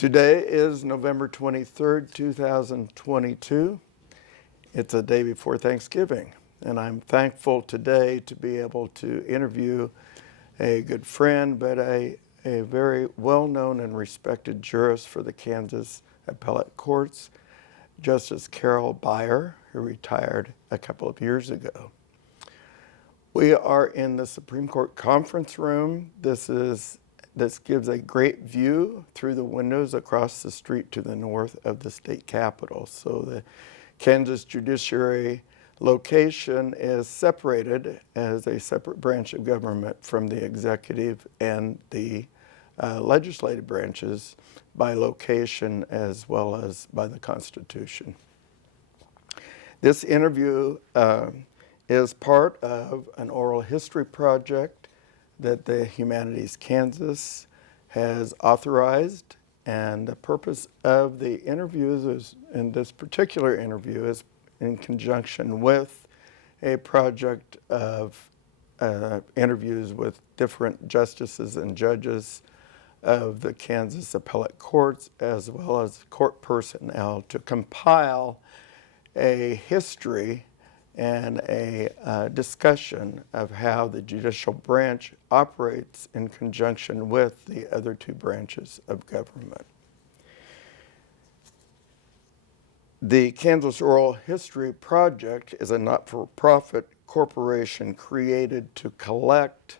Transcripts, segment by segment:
Today is November 23rd, 2022. It's a day before Thanksgiving, and I'm thankful today to be able to interview a good friend, but a very well-known and respected jurist for the Kansas appellate courts, Justice Carol Beier, who retired a couple of years ago. We are in the Supreme Court conference room. This gives a great view through the windows across the street to the north of the state capitol. So the Kansas Judiciary location is separated as a separate branch of government from the executive and the legislative branches by location as well as by the Constitution. This interview is part of an oral history project that the Humanities Kansas has authorized, and the purpose of the interviews is, in this particular interview, is in conjunction with a project of interviews with different justices and judges of the Kansas appellate courts as well as court personnel to compile a history and a discussion of how the judicial branch operates in conjunction with the other two branches of government. The Kansas Oral History Project is a not-for-profit corporation created to collect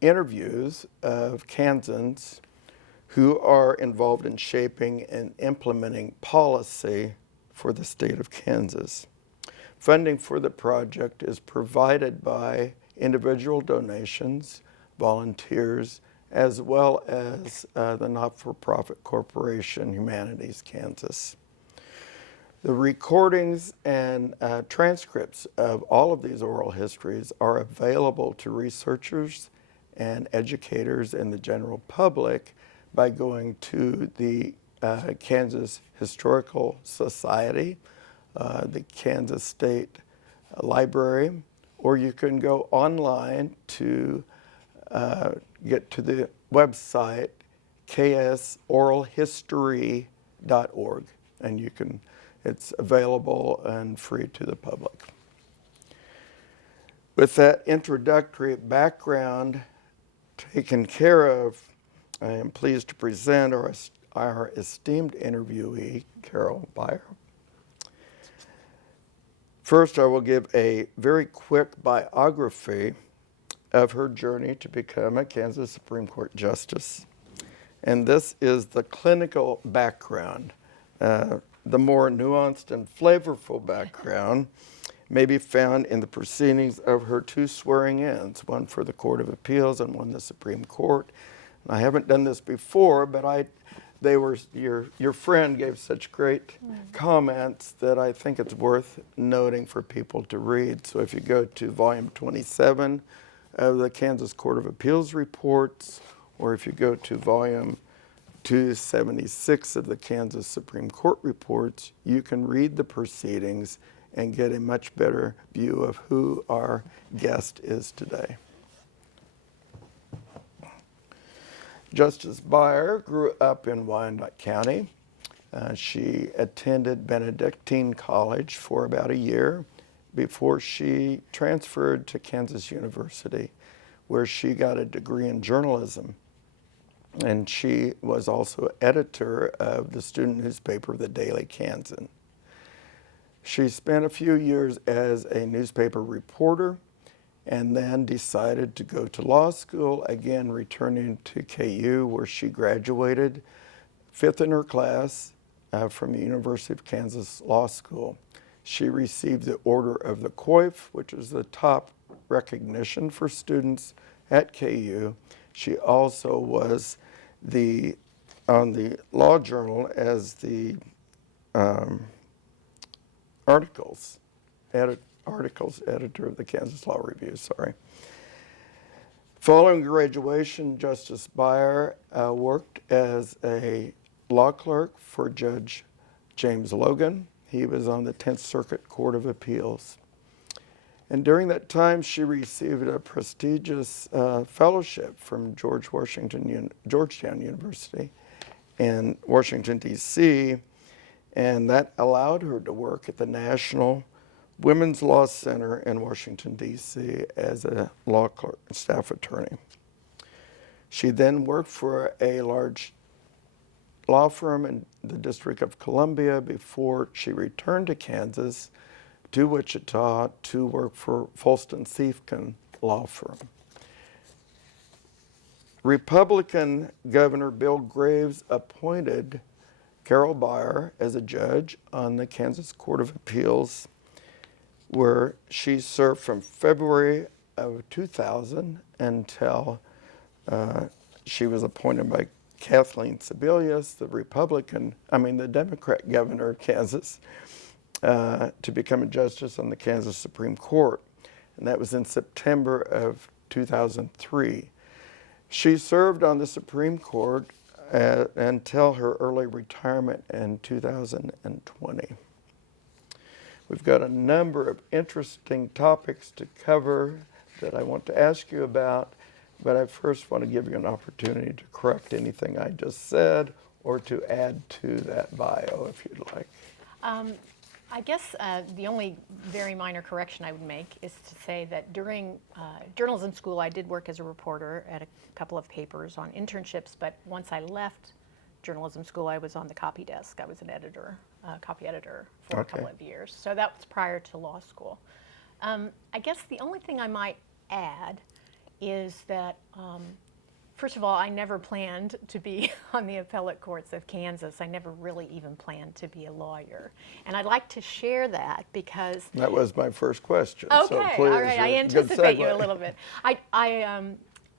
interviews of Kansans who are involved in shaping and implementing policy for the state of Kansas. Funding for the project is provided by individual donations, volunteers, as well as the not-for-profit corporation Humanities Kansas. The recordings and transcripts of all of these oral histories are available to researchers and educators and the general public by going to the Kansas Historical Society, the Kansas State Library, or you can go online to get to the website ksoralhistory.org, and it's available and free to the public. With that introductory background taken care of, I am pleased to present our esteemed interviewee, Carol Beier. First, I will give a very quick biography of her journey to become a Kansas Supreme Court Justice. And this is the clinical background. The more nuanced and flavorful background may be found in the proceedings of her two swearing-ins, one for the Court of Appeals and one the Supreme Court. And I haven't done this before, but your friend gave such great comments that I think it's worth noting for people to read. So if you go to volume 27 of the Kansas Court of Appeals reports, or if you go to volume 276 of the Kansas Supreme Court reports, you can read the proceedings and get a much better view of who our guest is today. Justice Beier grew up in Wyandotte County. She attended Benedictine College for about a year before she transferred to Kansas University, where she got a degree in journalism. And she was also editor of the student newspaper, the Daily Kansan. She spent a few years as a newspaper reporter and then decided to go to law school, again returning to KU, where she graduated fifth in her class from the University of Kansas Law School. She received the Order of the Coif, which is the top recognition for students at KU. She also was on the Law Journal as the articles editor of the Kansas Law Review, Following graduation, Justice Beier worked as a law clerk for Judge James Logan. He was on the 10th Circuit Court of Appeals. And during that time, she received a prestigious fellowship from Georgetown University in Washington, D.C., and that allowed her to work at the National Women's Law Center in Washington, D.C. as a law clerk and staff attorney. She then worked for a large law firm in the District of Columbia before she returned to Kansas, to Wichita, to work for Folston Siefken law firm. Republican Governor Bill Graves appointed Carol Beier as a judge on the Kansas Court of Appeals, where she served from February of 2000 until she was appointed by Kathleen Sebelius, the Democrat governor of Kansas, to become a justice on the Kansas Supreme Court. And that was in September of 2003. She served on the Supreme Court until her early retirement in 2020. We've got a number of interesting topics to cover that I want to ask you about, but I first want to give you an opportunity to correct anything I just said or to add to that bio if you'd like. I guess the only very minor correction I would make is to say that during journalism school, I did work as a reporter at a couple of papers on internships, but once I left journalism school, I was on the copy desk. I was an editor, copy editor for a couple of years. So that was prior to law school. I guess the only thing I might add is that first of all, I never planned to be on the appellate courts of Kansas. I never really even planned to be a lawyer. And I'd like to share that because... That was my first question. Okay, so please, all right, I anticipate you a little bit.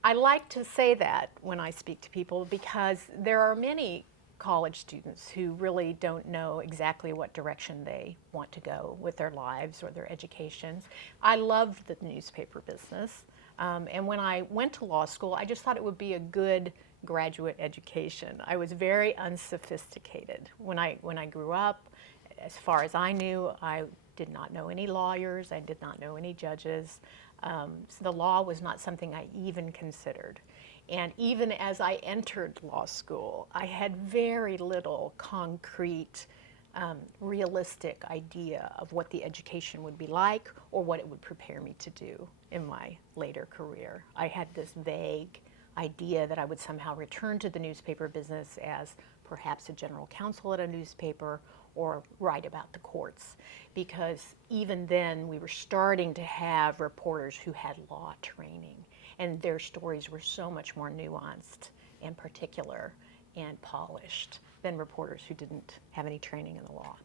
I like to say that when I speak to people because there are many college students who really don't know exactly what direction they want to go with their lives or their educations. I love the newspaper business. And when I went to law school, I just thought it would be a good graduate education. I was very unsophisticated. When I grew up, as far as I knew, I did not know any lawyers. I did not know any judges. So the law was not something I even considered. And even as I entered law school, I had very little concrete realistic idea of what the education would be like or what it would prepare me to do in my later career. I had this vague idea that I would somehow return to the newspaper business as perhaps a general counsel at a newspaper or write about the courts, because even then we were starting to have reporters who had law training, and their stories were so much more nuanced and particular and polished than reporters who didn't have any training in the law.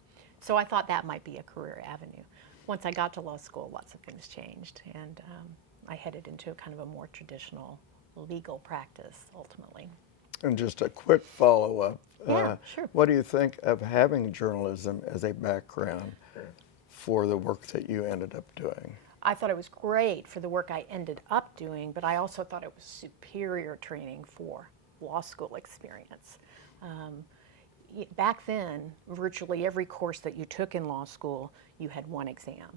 So I thought that might be a career avenue. Once I got to law school, lots of things changed, and I headed into a kind of a more traditional legal practice ultimately. And just a quick follow-up. Yeah, sure. What do you think of having journalism as a background for the work that you ended up doing? I thought it was great for the work I ended up doing, but I also thought it was superior training for law school experience. Back then, virtually every course that you took in law school, you had one exam.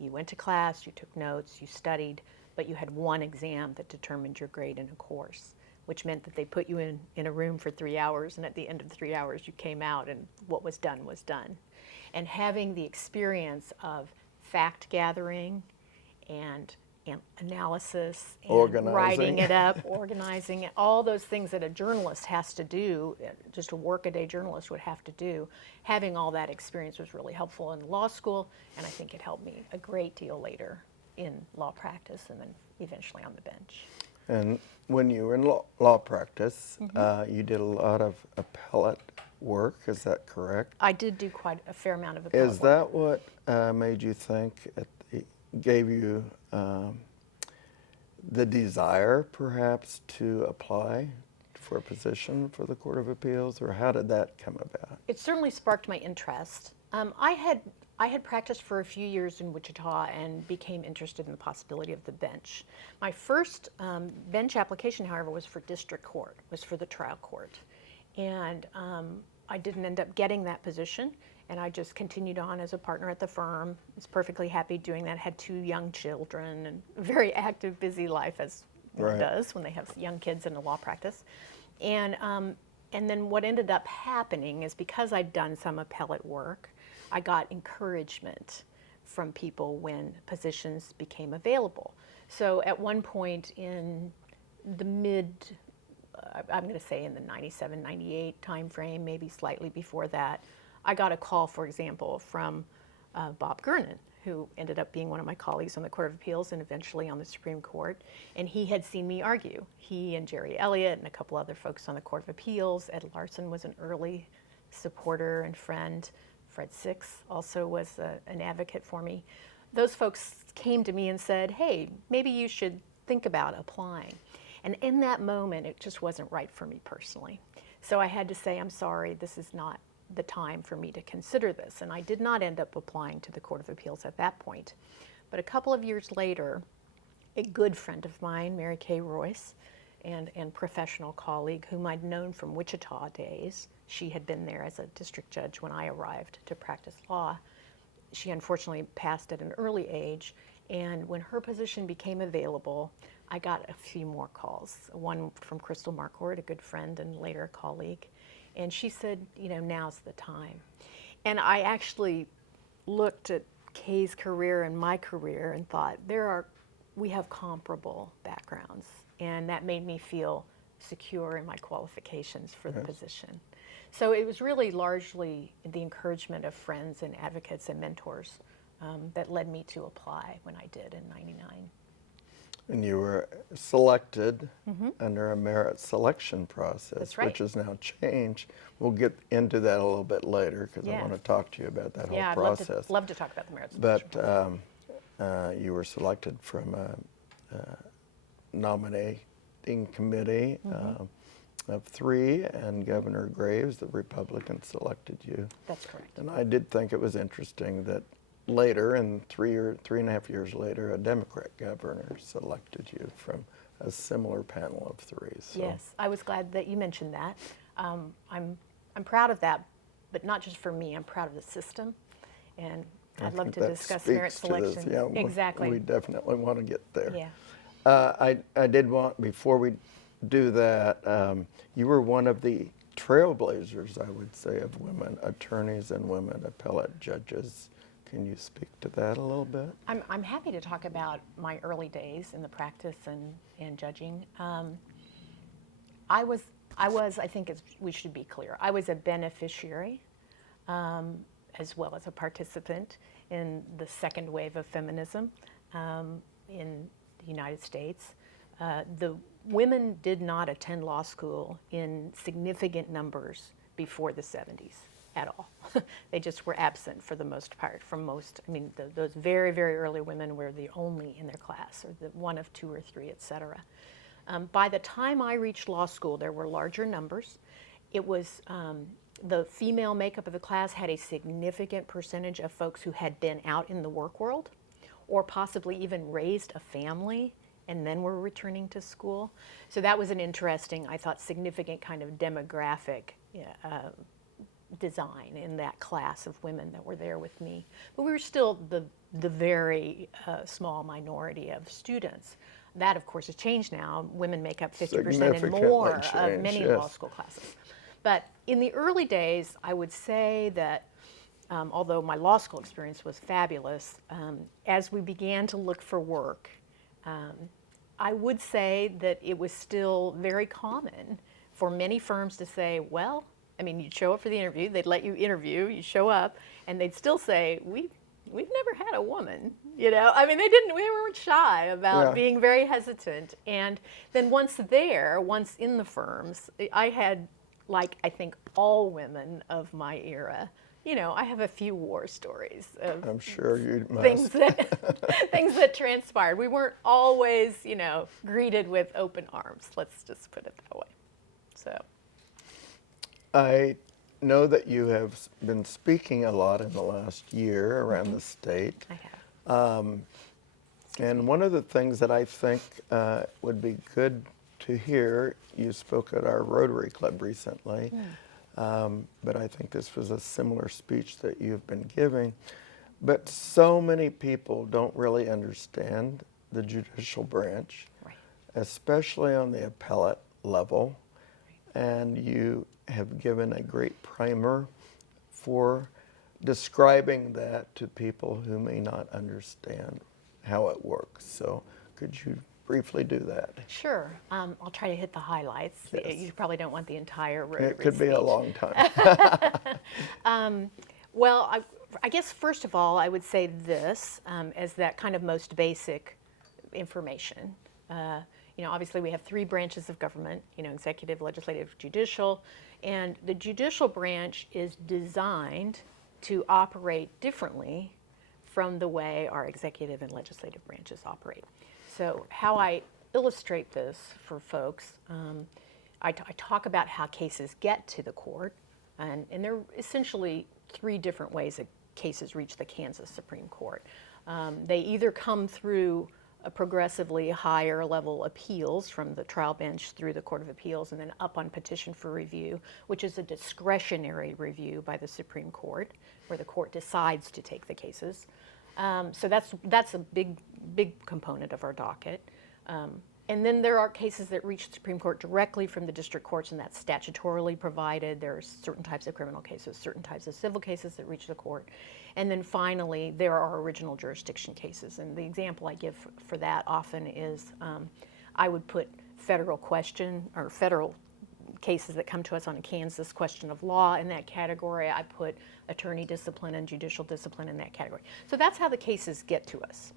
You went to class, you took notes, you studied, but you had one exam that determined your grade in a course, which meant that they put you in a room for 3 hours, and at the end of the 3 hours you came out and what was done was done. And having the experience of fact gathering and analysis and writing it up, organizing it, all those things that a journalist has to do, just a workaday journalist would have to do, having all that experience was really helpful in law school, and I think it helped me a great deal later in law practice and then eventually on the bench. And when you were in law practice, you did a lot of appellate work, is that correct? I did do quite a fair amount of appellate work. Is that what made you think, gave you the desire perhaps to apply for a position for the Court of Appeals, or how did that come about? It certainly sparked my interest. I had practiced for a few years in Wichita and became interested in the possibility of the bench. My first bench application, however, was for district court, was for the trial court. And I didn't end up getting that position, and I just continued on as a partner at the firm. I was perfectly happy doing that, had 2 young children, and a very active, busy life as one does when they have young kids in a law practice. And And then what ended up happening is because I'd done some appellate work, I got encouragement from people when positions became available. So at one point in the I'm going to say in the 97, 98 time frame, maybe slightly before that, I got a call, for example, from Bob Gernon, who ended up being one of my colleagues on the Court of Appeals and eventually on the Supreme Court. And he had seen me argue. He and Jerry Elliott and a couple other folks on the Court of Appeals. Ed Larson was an early supporter and friend. Fred Six also was an advocate for me. Those folks came to me and said, hey, maybe you should think about applying. And in that moment, it just wasn't right for me personally. So I had to say, I'm sorry, this is not the time for me to consider this. And I did not end up applying to the Court of Appeals at that point. But a couple of years later, a good friend of mine, Mary Kay Royce, and professional colleague whom I'd known from Wichita days, she had been there as a district judge when I arrived to practice law. She unfortunately passed at an early age, and when her position became available, I got a few more calls. One from Crystal Marquardt, a good friend and later a colleague, and she said, you know, now's the time. And I actually looked at Kay's career and my career and thought, we have comparable backgrounds, and that made me feel secure in my qualifications for the position. So it was really largely the encouragement of friends and advocates and mentors that led me to apply when I did in '99. And you were selected under a merit selection process, That's right. which has now changed. We'll get into that a little bit later because I want to talk to you about that whole process. I'd love to talk about the merit selection process. But you were selected from a nominating committee of 3, and Governor Graves, the Republican, selected you. That's correct. And I did think it was interesting that later, and 3.5 years later, a Democrat governor selected you from a similar panel of 3. So. Yes, I was glad that you mentioned that. I'm proud of that, but not just for me. I'm proud of the system, and I'd love to discuss merit selection. Exactly. We definitely want to get there. Yeah. I did want, before we do that, you were one of the trailblazers, I would say, of women attorneys and women appellate judges. Can you speak to that a little bit? I'm happy to talk about my early days in the practice and judging. I think we should be clear, I was a beneficiary as well as a participant in the second wave of feminism in the United States. The women did not attend law school in significant numbers before the 70s. At all. They just were absent for the most part. Those very, very early women were the only in their class, or the one of 2 or 3, et cetera. By the time I reached law school, there were larger numbers. It was the female makeup of the class had a significant percentage of folks who had been out in the work world, or possibly even raised a family and then were returning to school. So that was an interesting, I thought, significant kind of demographic design in that class of women that were there with me. But we were still the very small minority of students. That, of course, has changed now. Women make up 50% and more of many law school classes. But in the early days, I would say that although my law school experience was fabulous, as we began to look for work, I would say that it was still very common for many firms to say, well, you'd show up for the interview, they'd let you interview, you show up, and they'd still say, we've never had a woman, they weren't shy about being very hesitant. And then once in the firms, I had, like I think all women of my era, I have a few war stories of I'm sure you must. things that transpired. We weren't always, greeted with open arms, let's just put it that way. So. I know that you have been speaking a lot in the last year around the state. I have. And one of the things that I think would be good to hear, you spoke at our Rotary Club recently, but I think this was a similar speech that you've been giving. But so many people don't really understand the judicial branch, especially on the appellate level. And you have given a great primer for describing that to people who may not understand how it works. So could you briefly do that? Sure. I'll try to hit the highlights. Yes. You probably don't want the entire rotary It could be a speech. long time. Well, I guess first of all, I would say this as that kind of most basic information. Obviously we have three branches of government, executive, legislative, judicial, and the judicial branch is designed to operate differently from the way our executive and legislative branches operate. So how I illustrate this for folks, I talk about how cases get to the court, and there are essentially three different ways that cases reach the Kansas Supreme Court. They either come through a progressively higher level appeals from the trial bench through the Court of Appeals and then up on petition for review, which is a discretionary review by the Supreme Court, where the court decides to take the cases. So that's a big component of our docket. And then there are cases that reach the Supreme Court directly from the district courts, and that's statutorily provided. There are certain types of criminal cases, certain types of civil cases that reach the court. And then finally, there are original jurisdiction cases. And the example I give for that often is I would put federal question or federal cases that come to us on a Kansas question of law in that category. I put attorney discipline and judicial discipline in that category. So that's how the cases get to us.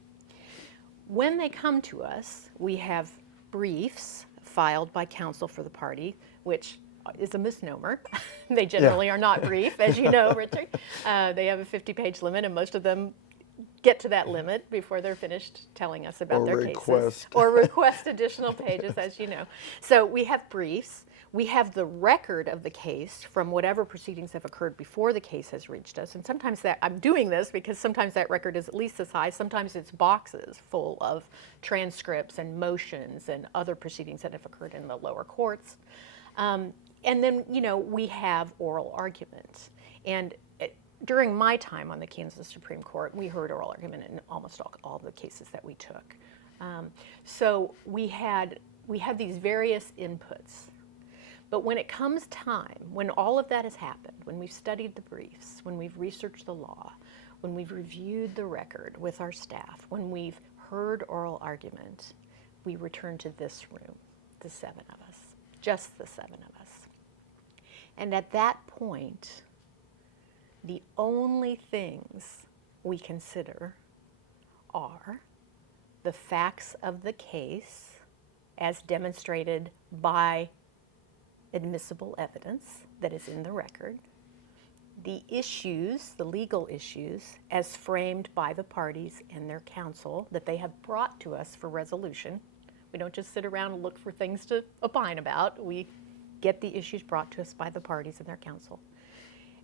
When they come to us, we have briefs filed by counsel for the party, which is a misnomer. They generally are not brief, as you know, Richard. They have a 50-page limit, and most of them get to that limit before they're finished telling us about their cases. Or request additional pages, as you know. So we have briefs. We have the record of the case from whatever proceedings have occurred before the case has reached us. And sometimes I'm doing this because sometimes that record is at least as high. Sometimes it's boxes full of transcripts and motions and other proceedings that have occurred in the lower courts. And then, we have oral arguments. And during my time on the Kansas Supreme Court, we heard oral argument in almost all the cases that we took. So we had these various inputs. But when it comes time, when all of that has happened, when we've studied the briefs, when we've researched the law, when we've reviewed the record with our staff, when we've heard oral argument, we return to this room, the seven of us, just the seven of us. And at that point, the only things we consider are the facts of the case as demonstrated by admissible evidence that is in the record, the issues, the legal issues, as framed by the parties and their counsel that they have brought to us for resolution. We don't just sit around and look for things to opine about. We get the issues brought to us by the parties and their counsel.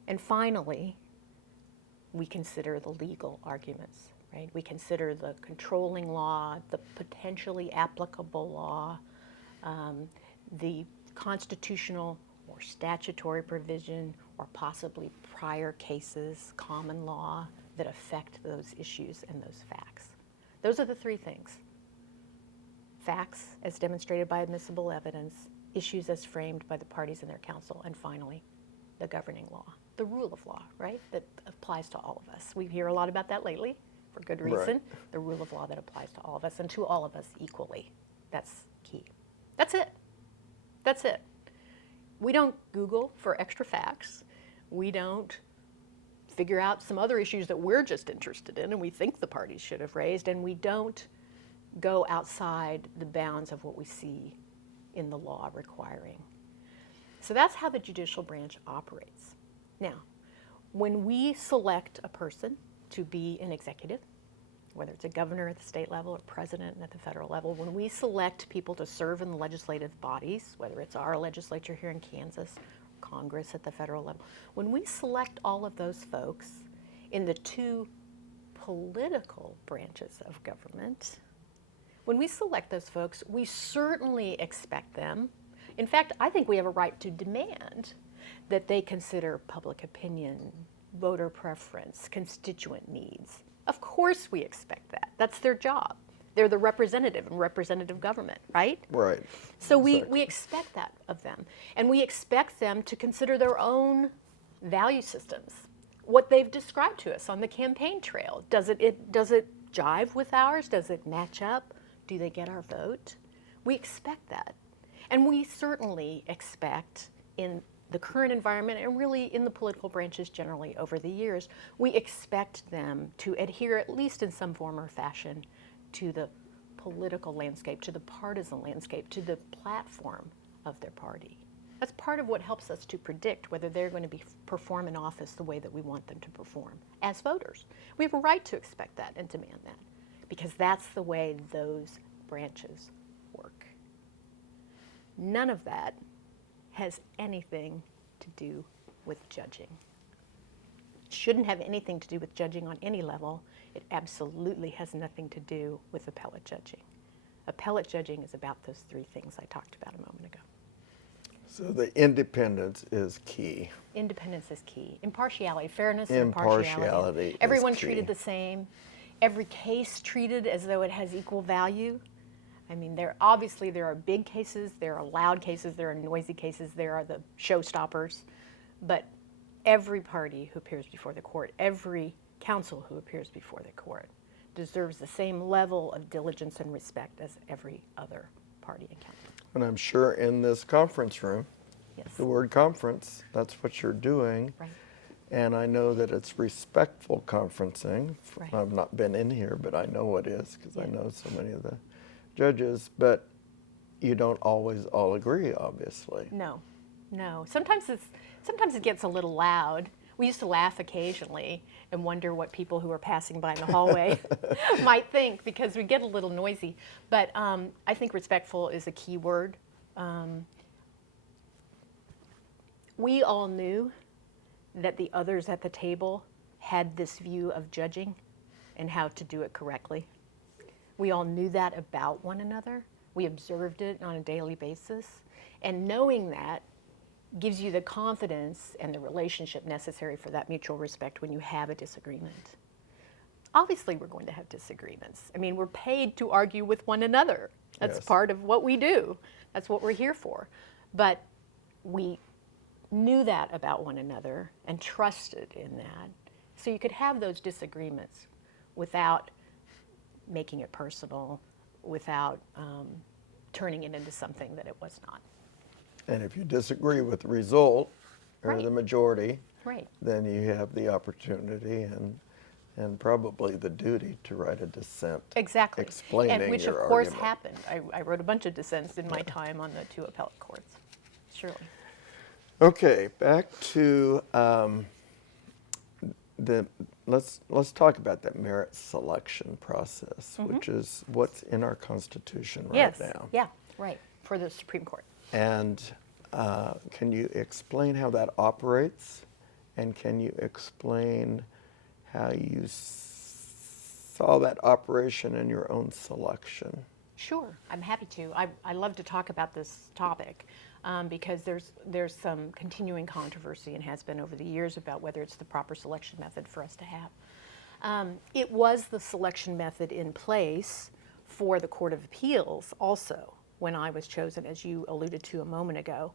And finally, we consider the legal arguments, right? We consider the controlling law, the potentially applicable law, the constitutional or statutory provision, or possibly prior cases, common law, that affect those issues and those facts. Those are the three things. Facts as demonstrated by admissible evidence, issues as framed by the parties and their counsel, and finally, the governing law, the rule of law, right, that applies to all of us. We hear a lot about that lately, for good reason. Right. The rule of law that applies to all of us and to all of us equally. That's key. That's it. That's it. We don't Google for extra facts. We don't figure out some other issues that we're just interested in and we think the parties should have raised, and we don't go outside the bounds of what we see in the law requiring. So that's how the judicial branch operates. Now, when we select a person to be an executive, whether it's a governor at the state level or president at the federal level, when we select people to serve in the legislative bodies, whether it's our legislature here in Kansas, Congress at the federal level, when we select all of those folks in the two political branches of government, when we select those folks, we certainly expect them. In fact, I think we have a right to demand that they consider public opinion, voter preference, constituent needs. Of course we expect that. That's their job. They're the representative and representative government, right? Right. So Exactly. we expect that of them. And we expect them to consider their own value systems, what they've described to us on the campaign trail. Does it jive with ours? Does it match up? Do they get our vote? We expect that. And we certainly expect in the current environment and really in the political branches generally over the years, we expect them to adhere at least in some form or fashion to the political landscape, to the partisan landscape, to the platform of their party. That's part of what helps us to predict whether they're going to perform in office the way that we want them to perform as voters. We have a right to expect that and demand that because that's the way those branches work. None of that has anything to do with judging. It shouldn't have anything to do with judging on any level. It absolutely has nothing to do with appellate judging. Appellate judging is about those three things I talked about a moment ago. So the independence is key. Independence is key. Impartiality, fairness and Impartiality impartiality. is Everyone key. treated the same. Every case treated as though it has equal value. I mean, there are big cases, there are loud cases, there are noisy cases, there are the showstoppers. But every party who appears before the court, every counsel who appears before the court, deserves the same level of diligence and respect as every other party and counsel. And I'm sure in this conference room, Yes. the word conference, that's what you're doing. Right. And I know that it's respectful conferencing. Right. I've not been in here, but I know it is because I Yeah. know so many of the judges. But you don't always all agree, obviously. No. Sometimes it gets a little loud. We used to laugh occasionally and wonder what people who are passing by in the hallway might think because we get a little noisy. But I think respectful is a key word. We all knew that the others at the table had this view of judging and how to do it correctly. We all knew that about one another. We observed it on a daily basis. And knowing that gives you the confidence and the relationship necessary for that mutual respect when you have a disagreement. Obviously, we're going to have disagreements. I mean, we're paid to argue with one another. That's Yes. part of what we do. That's what we're here for. But we knew that about one another and trusted in that. So you could have those disagreements without making it personal, without turning it into something that it was not. And if you disagree with the result or Right. the majority, Right. then you have the opportunity and probably the duty to write a dissent. Exactly. Explaining and which, your of course, argument. happened. I wrote a bunch of dissents in my time on the two appellate courts. Surely. Okay, back to let's talk about that merit selection process, which is what's in our Constitution right Yes. now. Yeah. Right. For the Supreme Court. And can you explain how that operates? And can you explain how you saw that operation in your own selection? Sure, I'm happy to. I love to talk about this topic because there's some continuing controversy and has been over the years about whether it's the proper selection method for us to have. It was the selection method in place for the Court of Appeals also when I was chosen, as you alluded to a moment ago.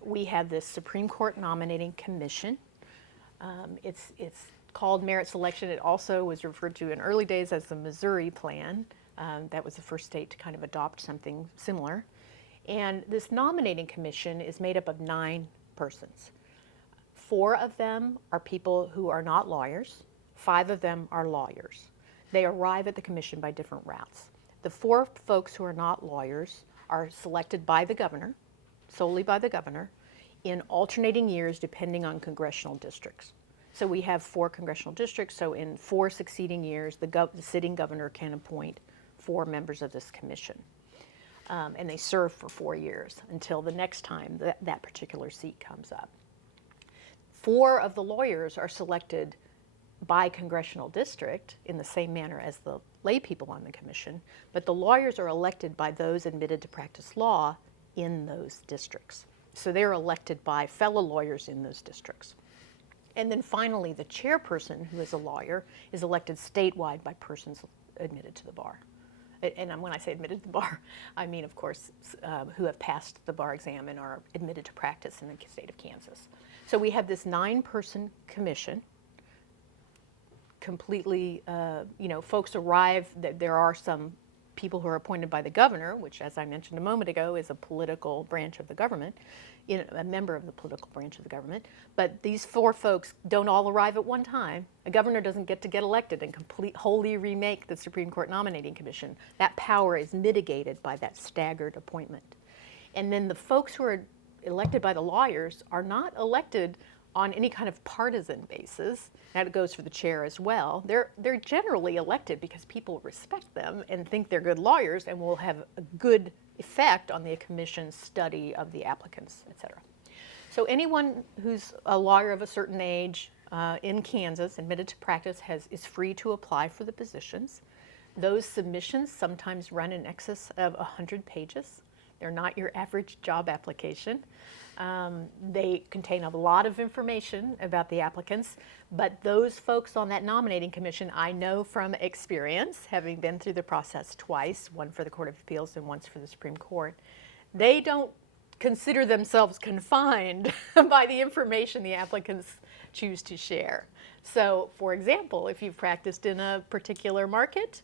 We have this Supreme Court Nominating Commission. It's called merit selection. It also was referred to in early days as the Missouri Plan. That was the first state to kind of adopt something similar. And this nominating commission is made up of 9 persons. 4 of them are people who are not lawyers. 5 of them are lawyers. They arrive at the commission by different routes. The 4 folks who are not lawyers are selected by the governor, solely by the governor, in alternating years depending on congressional districts. So we have 4 congressional districts, so in 4 succeeding years, the sitting governor can appoint 4 members of this commission. And they serve for 4 years until the next time that particular seat comes up. 4 of the lawyers are selected by congressional district in the same manner as the lay people on the commission, but the lawyers are elected by those admitted to practice law in those districts. So they're elected by fellow lawyers in those districts. And then finally, the chairperson, who is a lawyer, is elected statewide by persons admitted to the bar. And when I say admitted to the bar, I mean, of course, who have passed the bar exam and are admitted to practice in the state of Kansas. So we have this 9-person commission. Completely, folks arrive. There are some people who are appointed by the governor, which, as I mentioned a moment ago, is a political branch of the government, a member of the political branch of the government. But these 4 folks don't all arrive at one time. A governor doesn't get to get elected and wholly remake the Supreme Court nominating commission. That power is mitigated by that staggered appointment. And then the folks who are elected by the lawyers are not elected on any kind of partisan basis. That goes for the chair as well. They're generally elected because people respect them and think they're good lawyers and will have a good effect on the commission's study of the applicants, et cetera. So anyone who's a lawyer of a certain age in Kansas, admitted to practice, is free to apply for the positions. Those submissions sometimes run in excess of 100 pages. They're not your average job application. They contain a lot of information about the applicants, but those folks on that nominating commission, I know from experience, having been through the process twice, one for the Court of Appeals and once for the Supreme Court, they don't consider themselves confined by the information the applicants choose to share. So, for example, if you've practiced in a particular market,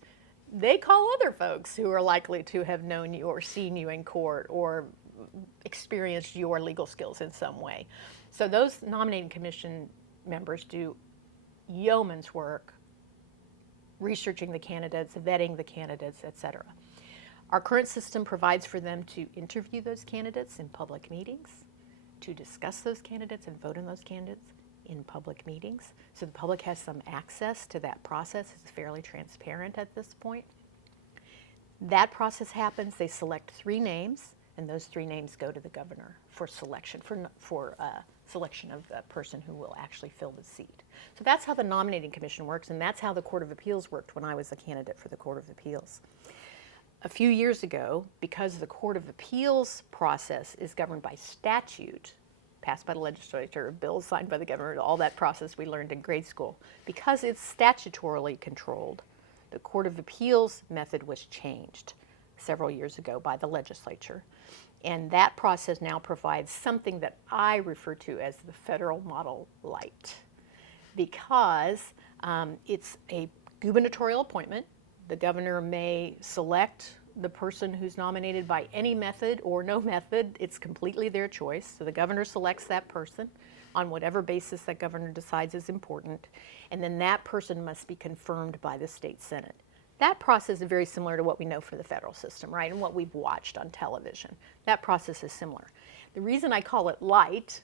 they call other folks who are likely to have known you or seen you in court or experienced your legal skills in some way. So those nominating commission members do yeoman's work researching the candidates, vetting the candidates, et cetera. Our current system provides for them to interview those candidates in public meetings, to discuss those candidates and vote on those candidates in public meetings. So the public has some access to that process. It's fairly transparent at this point. That process happens. They select 3 names, and those 3 names go to the governor for selection, for selection of the person who will actually fill the seat. So that's how the nominating commission works, and that's how the Court of Appeals worked when I was a candidate for the Court of Appeals. A few years ago, because the Court of Appeals process is governed by statute, passed by the legislature, bills signed by the governor, all that process we learned in grade school, because it's statutorily controlled, the Court of Appeals method was changed several years ago by the legislature. And that process now provides something that I refer to as the federal model light, because it's a gubernatorial appointment. The governor may select the person who's nominated by any method or no method. It's completely their choice. So the governor selects that person on whatever basis that governor decides is important, and then that person must be confirmed by the state senate. That process is very similar to what we know for the federal system, right, and what we've watched on television. That process is similar. The reason I call it light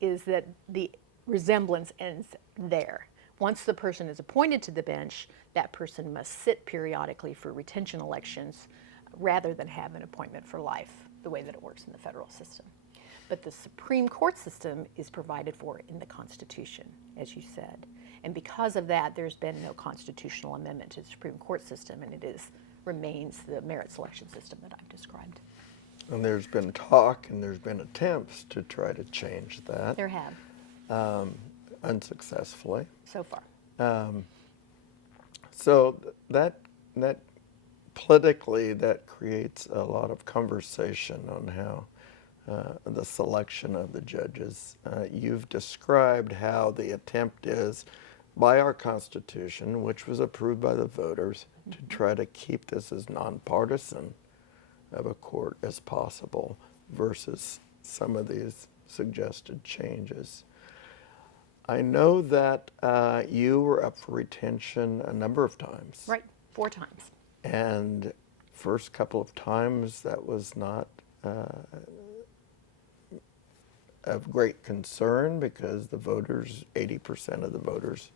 is that the resemblance ends there. Once the person is appointed to the bench, that person must sit periodically for retention elections rather than have an appointment for life, the way that it works in the federal system. But the Supreme Court system is provided for in the Constitution, as you said. And because of that, there's been no constitutional amendment to the Supreme Court system, and it remains the merit selection system that I've described. And there's been talk and there's been attempts to try to change that. There have. Unsuccessfully. So far. So that politically, that creates a lot of conversation on how the selection of the judges. You've described how the attempt is by our Constitution, which was approved by the voters, to try to keep this as nonpartisan of a court as possible versus some of these suggested changes. I know that you were up for retention a number of times. Right, 4 times. And first couple of times that was not of great concern because the voters, 80% of the voters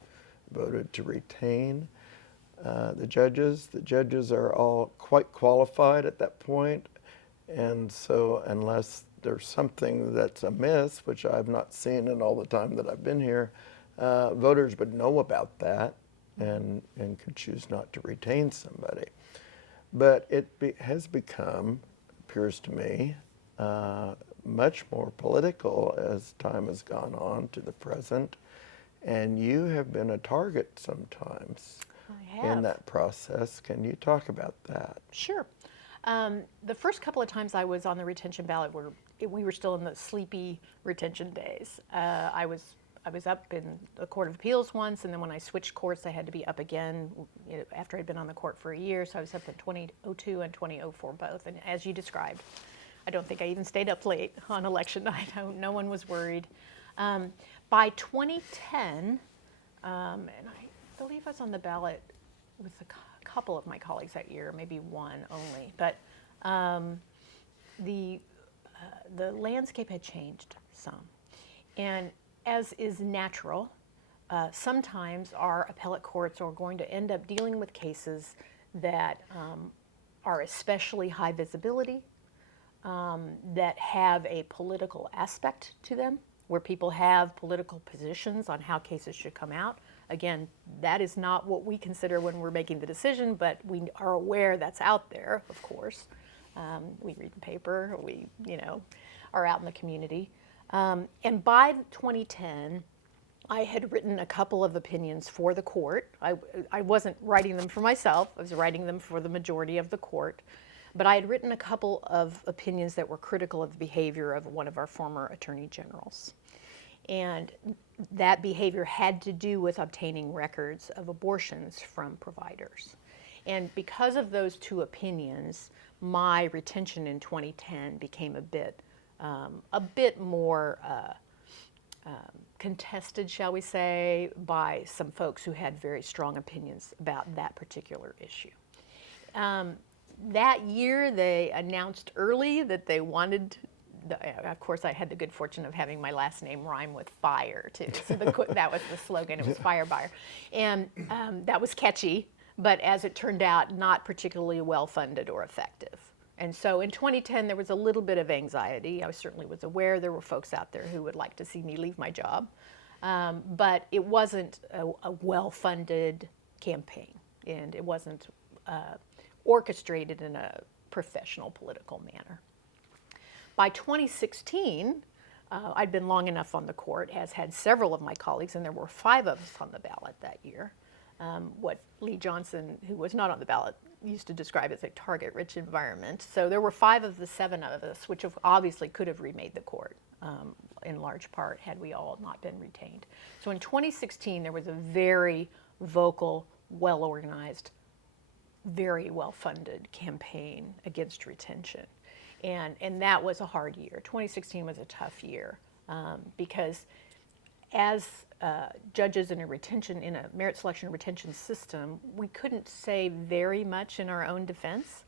voted to retain the judges. The judges are all quite qualified at that point, and so unless there's something that's amiss, which I've not seen in all the time that I've been here, voters would know about that and could choose not to retain somebody. But it has become, appears to me, much more political as time has gone on to the present, and you have been a target sometimes. I have. in that process. Can you talk about that? Sure. The first couple of times I was on the retention ballot we were still in the sleepy retention days. I was up in the Court of Appeals once, and then when I switched courts, I had to be up again after I'd been on the court for a year. So I was up in 2002 and 2004 both. And as you described, I don't think I even stayed up late on election night. No one was worried. By 2010, and I believe I was on the ballot with a couple of my colleagues that year, maybe one only, but the landscape had changed some. And as is natural, sometimes our appellate courts are going to end up dealing with cases that are especially high visibility, that have a political aspect to them, where people have political positions on how cases should come out. Again, that is not what we consider when we're making the decision, but we are aware that's out there, of course. We read the paper, we are out in the community. And by 2010, I had written a couple of opinions for the court. I wasn't writing them for myself, I was writing them for the majority of the court. But I had written a couple of opinions that were critical of the behavior of one of our former attorney generals. And that behavior had to do with obtaining records of abortions from providers. And because of those two opinions, my retention in 2010 became a bit more contested, shall we say, by some folks who had very strong opinions about that particular issue. That year, they announced early that they wanted, of course, I had the good fortune of having my last name rhyme with Beier, too. So that was the slogan, it was Fire Beier. And that was catchy, but as it turned out, not particularly well-funded or effective. And so in 2010, there was a little bit of anxiety. I certainly was aware there were folks out there who would like to see me leave my job. But it wasn't a well-funded campaign, and it wasn't orchestrated in a professional political manner. By 2016, I'd been long enough on the court, as had several of my colleagues, and there were 5 of us on the ballot that year. What Lee Johnson, who was not on the ballot, used to describe as a target-rich environment. So there were 5 of the 7 of us, which obviously could have remade the court in large part had we all not been retained. So in 2016, there was a very vocal, well-organized, very well-funded campaign against retention. And that was a hard year. 2016 was a tough year because as judges in a merit selection and retention system, we couldn't say very much in our own defense,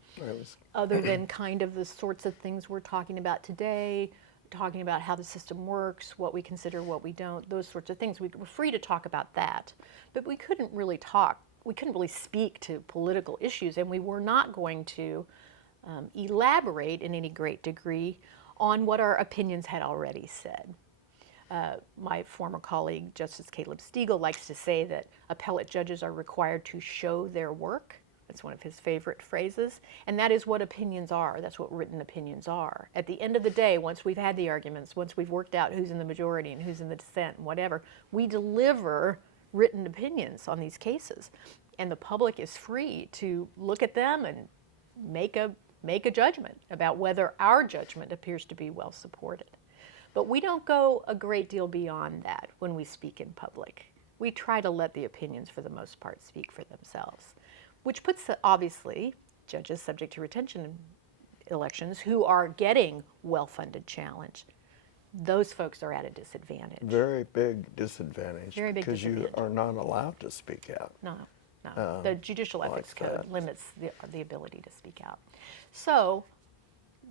other than kind of the sorts of things we're talking about today, talking about how the system works, what we consider, what we don't, those sorts of things. We were free to talk about that, but we couldn't really speak to political issues, and we were not going to elaborate in any great degree on what our opinions had already said. My former colleague, Justice Caleb Stegall, likes to say that appellate judges are required to show their work. That's one of his favorite phrases. And that is what opinions are. That's what written opinions are. At the end of the day, once we've had the arguments, once we've worked out who's in the majority and who's in the dissent and whatever, we deliver written opinions on these cases. And the public is free to look at them and make a judgment about whether our judgment appears to be well supported. But we don't go a great deal beyond that when we speak in public. We try to let the opinions, for the most part, speak for themselves, which puts, obviously, judges subject to retention elections who are getting well-funded challenge. Those folks are at a disadvantage. Very big disadvantage. Very big because disadvantage. You are not allowed to speak out. No. The Judicial Ethics like Code that. limits the ability to speak out. So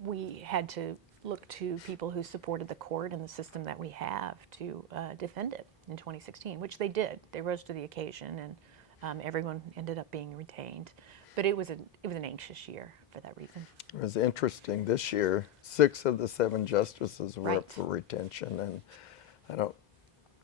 we had to look to people who supported the court and the system that we have to defend it in 2016, which they did. They rose to the occasion, and everyone ended up being retained. But it was an anxious year for that reason. It was interesting. This year, 6 of the 7 justices were Right. up for retention, and I don't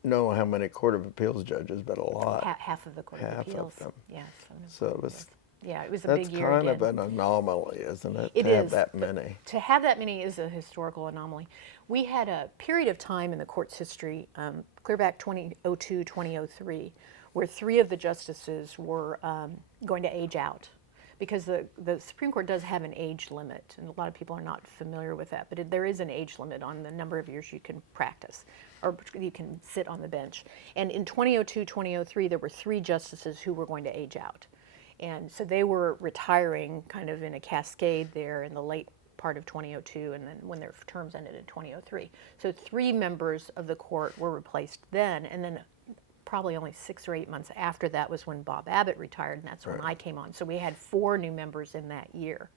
know how many Court of Appeals judges, but a lot. Half of the Court of Half of Appeals. them. Yes. So it was. Yeah, it was a That's big year kind again. of an anomaly, isn't it? It to have is. that many. To have that many is a historical anomaly. We had a period of time in the court's history, clear back 2002, 2003, where 3 of the justices were going to age out. Because the Supreme Court does have an age limit, and a lot of people are not familiar with that, but there is an age limit on the number of years you can practice, or you can sit on the bench. And in 2002, 2003, there were 3 justices who were going to age out. And so they were retiring kind of in a cascade there in the late part of 2002, and then when their terms ended in 2003. So 3 members of the court were replaced then, and then probably only 6 or 8 months after that was when Bob Abbott retired, and that's when I came on. So we had 4 new members in that year.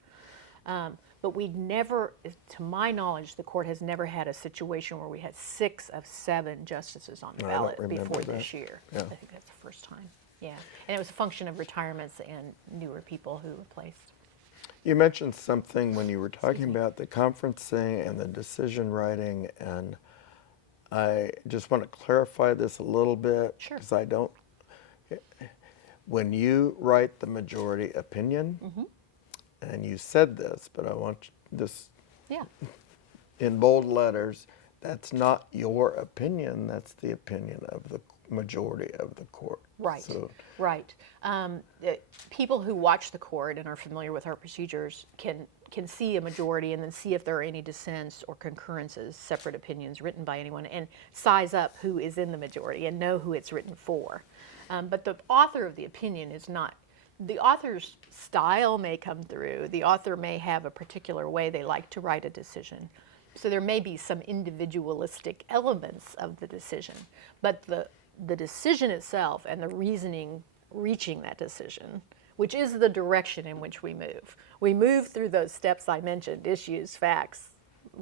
But we never, to my knowledge, the court has never had a situation where we had 6 of 7 justices on the ballot before this year. Yeah. I think that's the first time. Yeah, and it was a function of retirements and newer people who replaced. You mentioned something when you were talking about the conferencing and the decision writing, and I just want to clarify this a little bit. Sure. Because I don't, when you write the majority opinion, and you said this, but I want this in bold letters, that's not your opinion, that's the opinion of the majority of the court. Right, So, right. People who watch the court and are familiar with our procedures can see a majority and then see if there are any dissents or concurrences, separate opinions written by anyone, and size up who is in the majority and know who it's written for. But the author of the opinion is not. The author's style may come through. The author may have a particular way they like to write a decision. So there may be some individualistic elements of the decision, but the decision itself and the reasoning reaching that decision, which is the direction in which we move. We move through those steps I mentioned, issues, facts,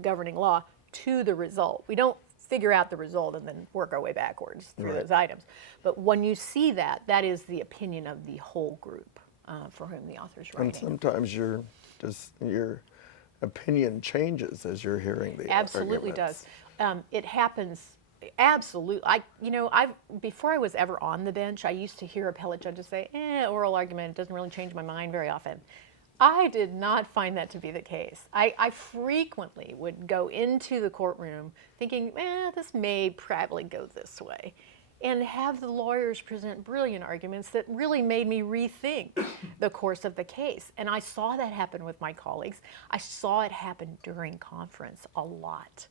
governing law, to the result. We don't figure out the result and then work our way backwards through those items. But when you see that, that is the opinion of the whole group for whom the author's writing. and sometimes your opinion changes as you're hearing the Absolutely arguments. does. It happens. Absolutely. Before I was ever on the bench, I used to hear appellate judges say, oral argument doesn't really change my mind very often. I did not find that to be the case. I frequently would go into the courtroom thinking, this may probably go this way, and have the lawyers present brilliant arguments that really made me rethink the course of the case. And I saw that happen with my colleagues. I saw it happen during conference a lot.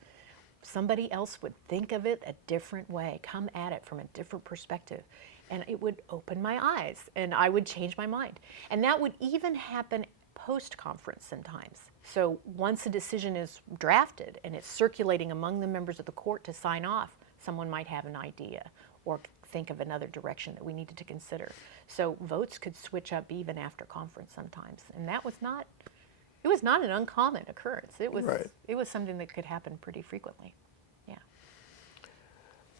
Somebody else would think of it a different way, come at it from a different perspective, and it would open my eyes, and I would change my mind. And that would even happen post-conference sometimes. So once a decision is drafted and it's circulating among the members of the court to sign off, someone might have an idea or think of another direction that we needed to consider. So votes could switch up even after conference sometimes, and that was not. It was not an uncommon occurrence. It was something that could happen pretty frequently. Yeah.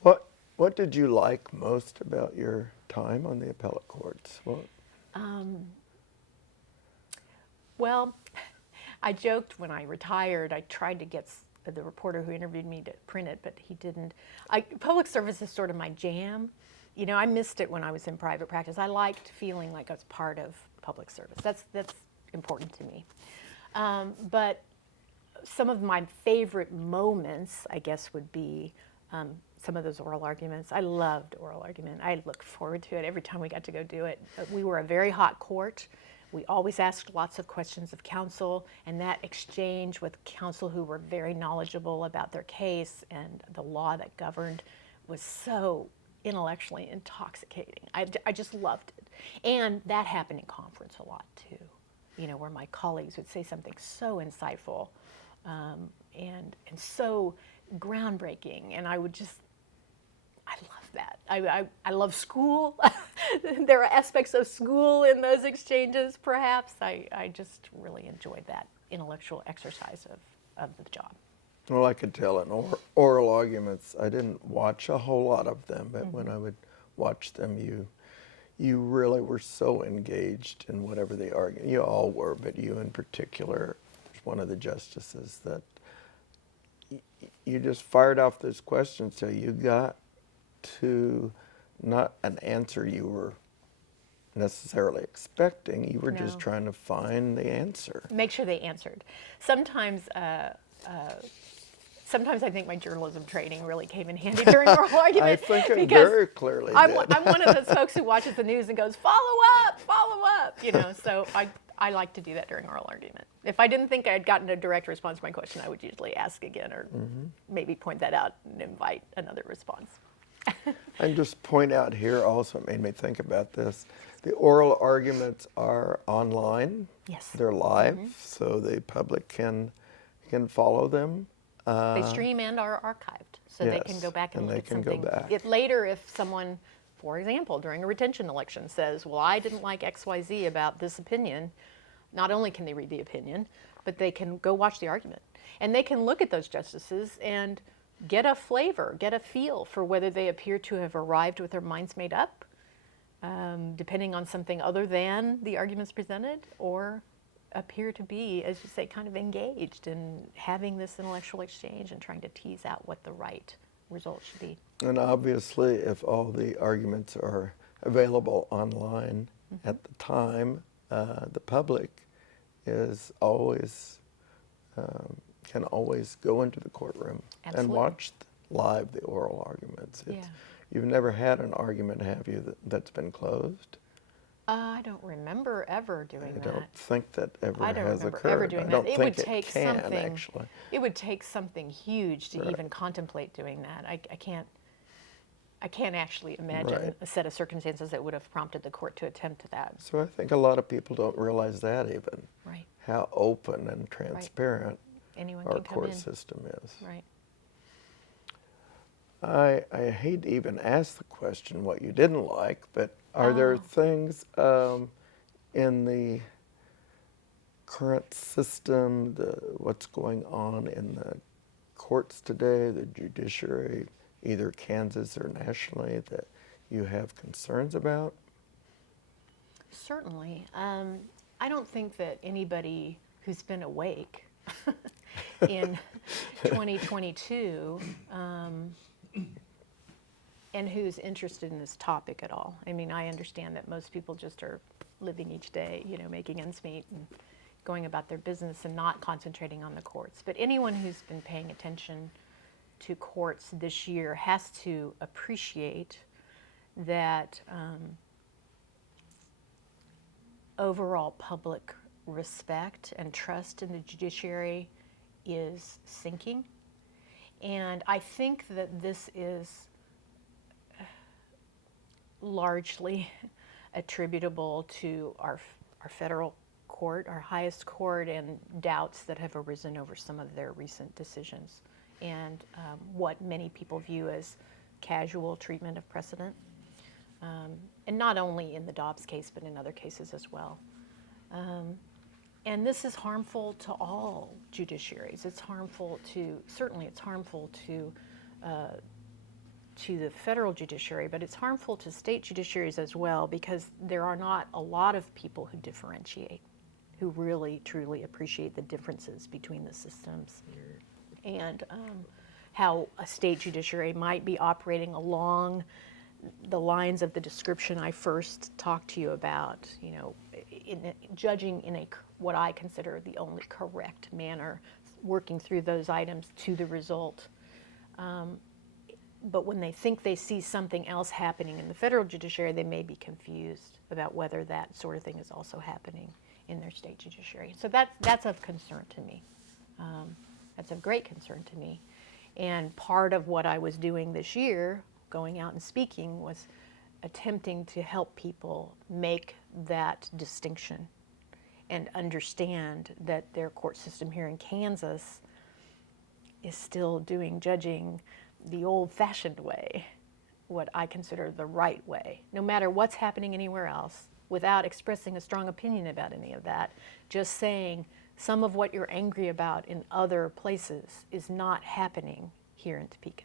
What did you like most about your time on the appellate courts? Well, I joked when I retired. I tried to get the reporter who interviewed me to print it, but he didn't. Public service is sort of my jam. You know, I missed it when I was in private practice. I liked feeling like I was part of public service. That's important to me. But some of my favorite moments, I guess, would be some of those oral arguments. I loved oral argument. I looked forward to it every time we got to go do it. We were a very hot court. We always asked lots of questions of counsel, and that exchange with counsel who were very knowledgeable about their case and the law that governed was so intellectually intoxicating. I just loved it. And that happened in conference a lot too, you know, where my colleagues would say something so insightful and so groundbreaking, and I love that. I love school. There are aspects of school in those exchanges, perhaps. I just really enjoyed that intellectual exercise of the job. Well, I could tell in oral arguments, I didn't watch a whole lot of them, but when I would watch them, you really were so engaged in whatever they argued. You all were, but you in particular, one of the justices, that you just fired off those questions till you got to not an answer you were necessarily expecting. You were just trying to find the answer. Make sure they answered. Sometimes Sometimes I think my journalism training really came in handy during oral argument. I think it because very clearly I'm did. one of those folks who watches the news and goes, follow up, so I like to do that during oral argument. If I didn't think I had gotten a direct response to my question, I would usually ask again or maybe point that out and invite another response. And just point out here also, it made me think about this. The oral arguments are online. Yes. They're live, so the public can follow them. They stream and are archived, so they can Yes, go back and and look they at can go something. back. If later, if someone, for example, during a retention election says, well, I didn't like XYZ about this opinion, not only can they read the opinion, but they can go watch the argument. And they can look at those justices and get a flavor, get a feel for whether they appear to have arrived with their minds made up, depending on something other than the arguments presented, or appear to be, as you say, kind of engaged in having this intellectual exchange and trying to tease out what the right result should be. And obviously, if all the arguments are available online at the time, the public is always can always go into the courtroom and Absolutely. watch live the oral arguments. Yeah. You've never had an argument, have you, that's been closed? I don't remember ever doing I that. don't think that ever I don't has remember occurred. ever doing I that. don't It think would take it can, something. actually. It would take something huge to Right. even contemplate doing that. I can't actually imagine Right. a set of circumstances that would have prompted the court to attempt that. So I think a lot of people don't realize that even, Right. how open and transparent Anyone our can come court in. system is. Right. I hate to even ask the question what you didn't like, but are there things in the current system, what's going on in the courts today, the judiciary, either Kansas or nationally, that you have concerns about? Certainly. I don't think that anybody who's been awake in 2022 and who's interested in this topic at all. I mean, I understand that most people just are living each day, making ends meet and going about their business and not concentrating on the courts. But anyone who's been paying attention to courts this year has to appreciate that overall public respect and trust in the judiciary is sinking. And I think that this is largely attributable to our federal court, our highest court, and doubts that have arisen over some of their recent decisions and what many people view as casual treatment of precedent. And not only in the Dobbs case, but in other cases as well. And this is harmful to all judiciaries. It's harmful to the federal judiciary, but it's harmful to state judiciaries as well, because there are not a lot of people who differentiate, who really, truly appreciate the differences between the systems and how a state judiciary might be operating along the lines of the description I first talked to you about, judging in what I consider the only correct manner, working through those items to the result. But when they think they see something else happening in the federal judiciary, they may be confused about whether that sort of thing is also happening in their state judiciary. So that's of concern to me. That's of great concern to me. And part of what I was doing this year, going out and speaking, was attempting to help people make that distinction and understand that their court system here in Kansas is still doing judging the old-fashioned way, what I consider the right way, no matter what's happening anywhere else, without expressing a strong opinion about any of that, just saying some of what you're angry about in other places is not happening here in Topeka.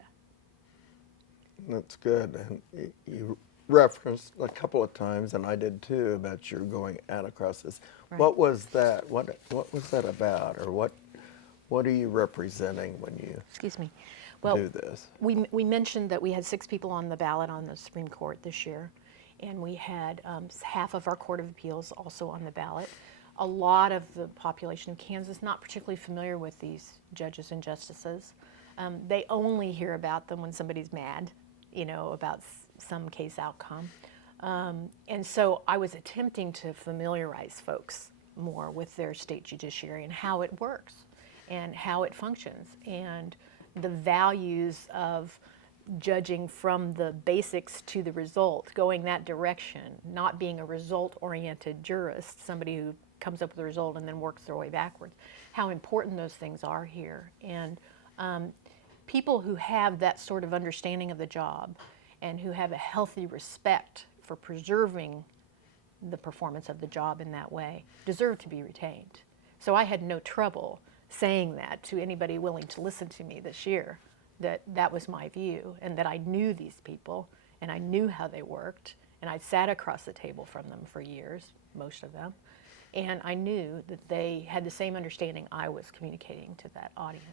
That's good. And you referenced a couple of times, and I did too, about your going out across this. Right. What was that? What was that about, or what are you representing when you Excuse me. Well, do this? we mentioned that we had 6 people on the ballot on the Supreme Court this year, and we had half of our Court of Appeals also on the ballot. A lot of the population of Kansas not particularly familiar with these judges and justices. They only hear about them when somebody's mad, about some case outcome. And so I was attempting to familiarize folks more with their state judiciary and how it works and how it functions and the values of judging from the basics to the result, going that direction, not being a result-oriented jurist, somebody who comes up with a result and then works their way backwards, how important those things are here. And people who have that sort of understanding of the job and who have a healthy respect for preserving the performance of the job in that way deserve to be retained. So I had no trouble saying that to anybody willing to listen to me this year, that was my view, and that I knew these people and I knew how they worked, and I'd sat across the table from them for years, most of them, and I knew that they had the same understanding I was communicating to that audience.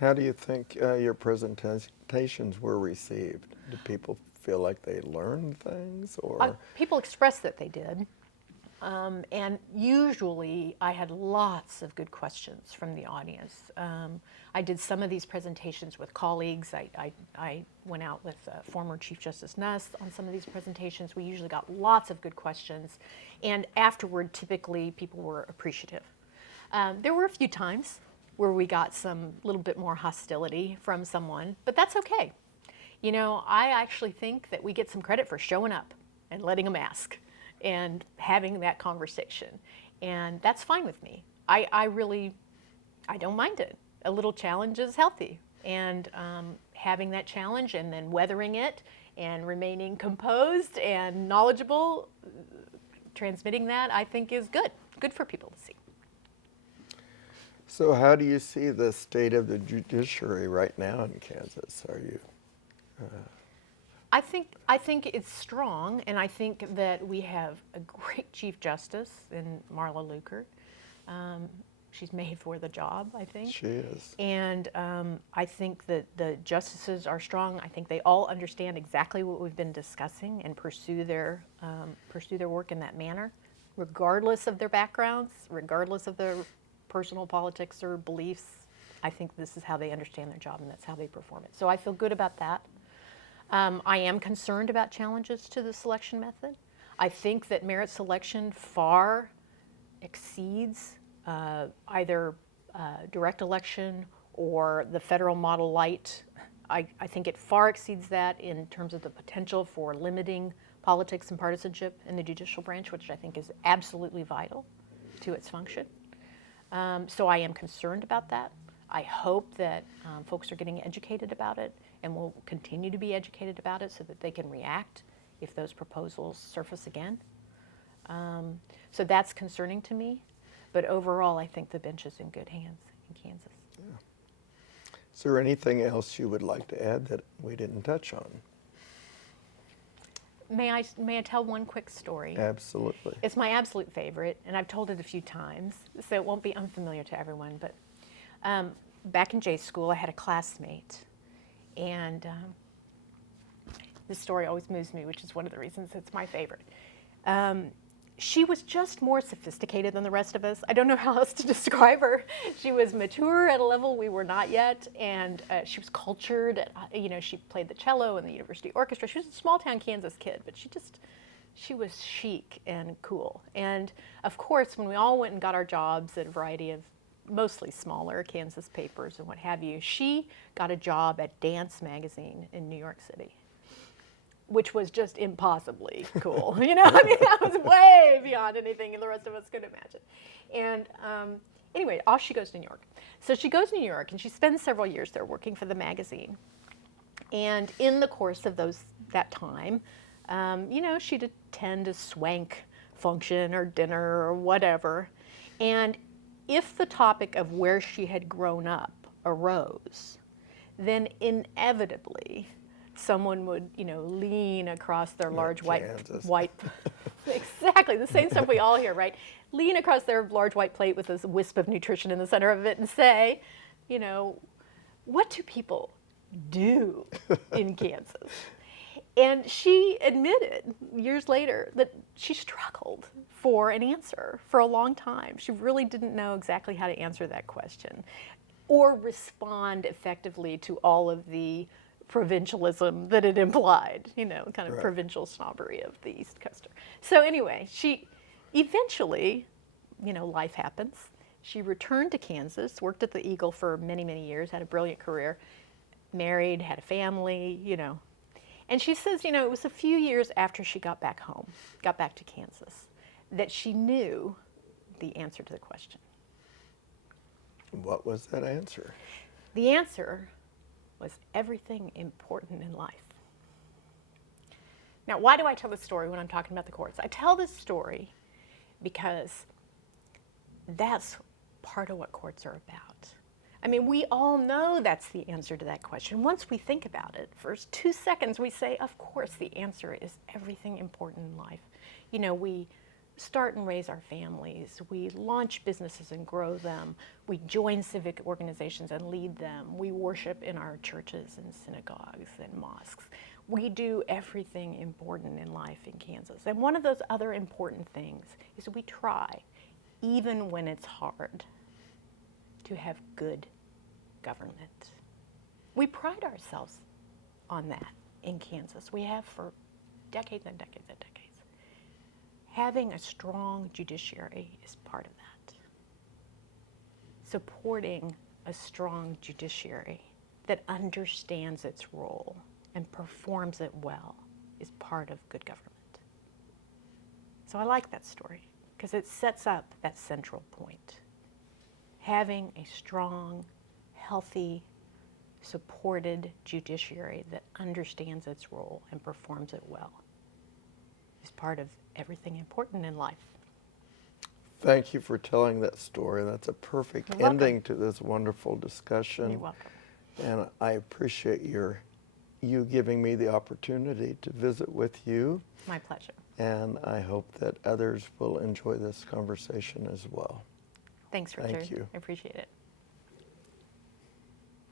How do you think your presentations were received? Did people feel like they learned things, or? People expressed that they did. And usually I had lots of good questions from the audience. I did some of these presentations with colleagues. I went out with former Chief Justice Nuss on some of these presentations. We usually got lots of good questions. And afterward, typically, people were appreciative. There were a few times where we got some little bit more hostility from someone, but that's okay. I actually think that we get some credit for showing up and letting them ask and having that conversation. And that's fine with me. I don't mind it. A little challenge is healthy. And having that challenge and then weathering it and remaining composed and knowledgeable, transmitting that, I think is good for people to see. So how do you see the state of the judiciary right now in Kansas? Are you? I think it's strong, and I think that we have a great Chief Justice in Marla Lukert. She's made for the job, I think. She is. And I think that the justices are strong. I think they all understand exactly what we've been discussing and pursue their work in that manner, regardless of their backgrounds, regardless of their personal politics or beliefs. I think this is how they understand their job, and that's how they perform it. So I feel good about that. I am concerned about challenges to the selection method. I think that merit selection far exceeds either direct election or the federal model light. I think it far exceeds that in terms of the potential for limiting politics and partisanship in the judicial branch, which I think is absolutely vital to its function. So I am concerned about that. I hope that folks are getting educated about it and will continue to be educated about it so that they can react if those proposals surface again. So that's concerning to me. But overall, I think the bench is in good hands in Kansas. Yeah. Is there anything else you would like to add that we didn't touch on? May I tell one quick story? Absolutely. It's my absolute favorite, and I've told it a few times, so it won't be unfamiliar to everyone. But back in J school, I had a classmate, and this story always moves me, which is one of the reasons it's my favorite. She was just more sophisticated than the rest of us. I don't know how else to describe her. She was mature at a level we were not yet, and she was cultured. She played the cello in the university orchestra. She was a small-town Kansas kid, but she was chic and cool. And of course, when we all went and got our jobs at a variety of mostly smaller Kansas papers and what have you, she got a job at Dance magazine in New York City, which was just impossibly cool. That was way beyond anything the rest of us could imagine. And anyway, off she goes to New York. So she goes to New York, and she spends several years there working for the magazine. And in the course of that time, she'd attend a swank function or dinner or whatever. And if the topic of where she had grown up arose, then inevitably someone would, lean across their large white, exactly, the same stuff we all hear, right? Lean across their large white plate with this wisp of nutrition in the center of it and say, what do people do in Kansas? And she admitted years later that she struggled for an answer for a long time. She really didn't know exactly how to answer that question. or respond effectively to all of the provincialism that it implied, kind of Right. provincial snobbery of the East Coaster. So anyway, she eventually, life happens. She returned to Kansas, worked at the Eagle for many, many years, had a brilliant career, married, had a family, And she says, it was a few years after she got back home, got back to Kansas, that she knew the answer to the question. What was that answer? The answer was everything important in life. Now, why do I tell this story when I'm talking about the courts? I tell this story because that's part of what courts are about. I mean, we all know that's the answer to that question. Once we think about it, first 2 seconds, we say, of course, the answer is everything important in life. We start and raise our families. We launch businesses and grow them. We join civic organizations and lead them. We worship in our churches and synagogues and mosques. We do everything important in life in Kansas. And one of those other important things is we try, even when it's hard, to have good government. We pride ourselves on that in Kansas. We have for decades and decades and decades. Having a strong judiciary is part of that. Supporting a strong judiciary that understands its role and performs it well is part of good government. So I like that story because it sets up that central point. Having a strong, healthy, supported judiciary that understands its role and performs it well is part of everything important in life. Thank you for telling that story. That's a perfect You're welcome. ending to this wonderful discussion. You're welcome. And I appreciate you giving me the opportunity to visit with you. My pleasure. And I hope that others will enjoy this conversation as well. Thanks, Richard. Thank you. I appreciate it.